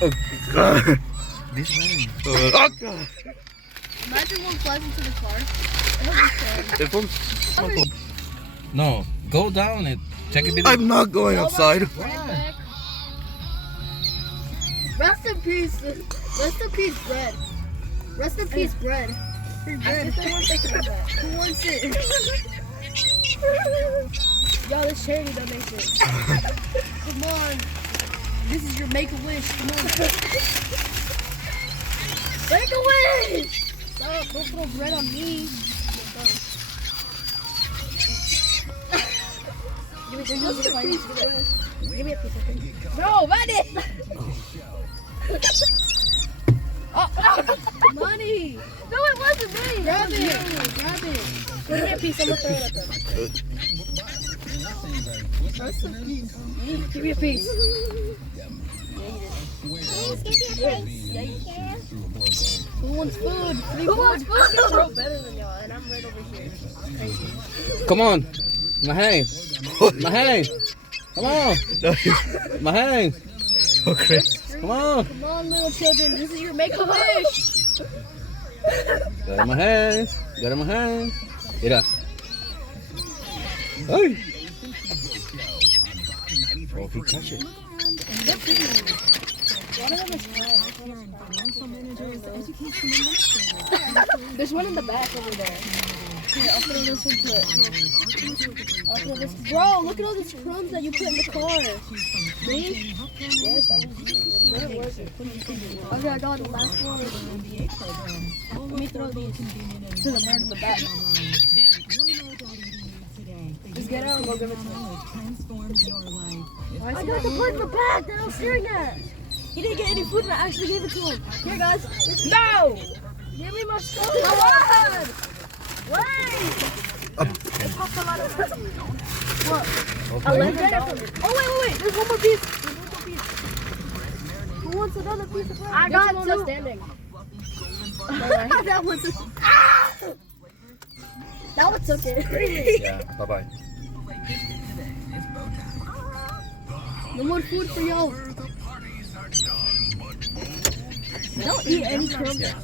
Oh God. This way. Oh God. Imagine one flies into the car. It'll be fun. No, go down and take a bit. I'm not going outside. Why? Rest in peace. Rest in peace, bread. Rest in peace, bread. Free bread. Who wants it? Y'all, this charity donation. Come on. This is your make-a-wish. Come on. Make-a-wish! Stop. Don't throw bread on me. Give me a piece. Give me a piece of cake. No, money! Oh, money! No, it wasn't me. Grab it. Grab it. Give me a piece. I'm gonna throw it up there. Give me a piece. Who wants food? Who wants food? Throw better than y'all, and I'm right over here. Crazy. Come on, my hand. My hand. Come on. My hand. Okay. Come on. Come on, little children. This is your make-a-wish. Got in my hands. Got in my hands. Get up. Hey. Oh, he touched it. There's one in the back over there. Here, I'll throw this into it. I'll throw this. Bro, look at all these crumbs that you put in the car. Me? Yes, that was you. What was it? Okay, I got the last one. Let me throw these to the bird in the back. Just get out and go give it to him. I got the bird in the back that I was staring at. He didn't get any food and I actually gave it to him. Here, guys. No! Give me my stuff. Come on! Wait! It costs a lot of money. What? $11. Oh, wait. There's one more piece. Who wants another piece of bread? I got two. Standing. That one took it. That one took it. Yeah, bye-bye. No more food for y'all. Don't eat any crumbs. Yeah.